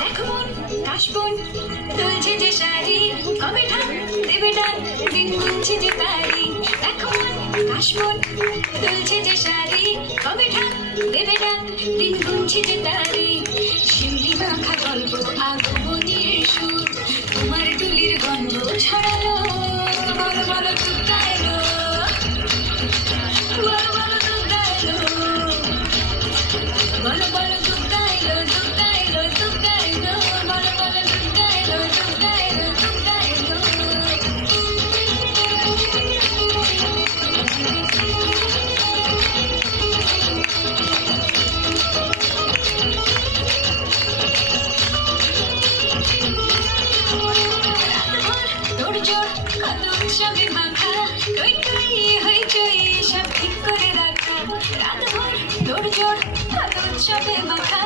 দেখো বোন কাশবন তুলছে যে শাড়ি, কবে ঢাক দেবে ডাক দিন গুনছে যে তারি। দেখো বোন কাশবন তুলছে যে শাড়ি, কবে ঢাক দেবে ডাক দিন গুনছে যে তারি। শিউলি মাখা গল্প আগমনীর সুর, তোমার ডুলির গন্ধ ছড়ালো। বলো বলো দুর্গা এলো, বলো বলো দুর্গা এলো, বলো বলো দুর্গা এলো, দুর্গা এলো, দুর্গা এলো, বলো বলো দুর্গা এলো, দুর্গা এলো, দুর্গা এলো। তোড়জোড় কত উৎসবে মাখা, টই টই হইচই সব ঠিক করে রাখা। রাতভর তোড়জোড় কত উৎসবে মাখা,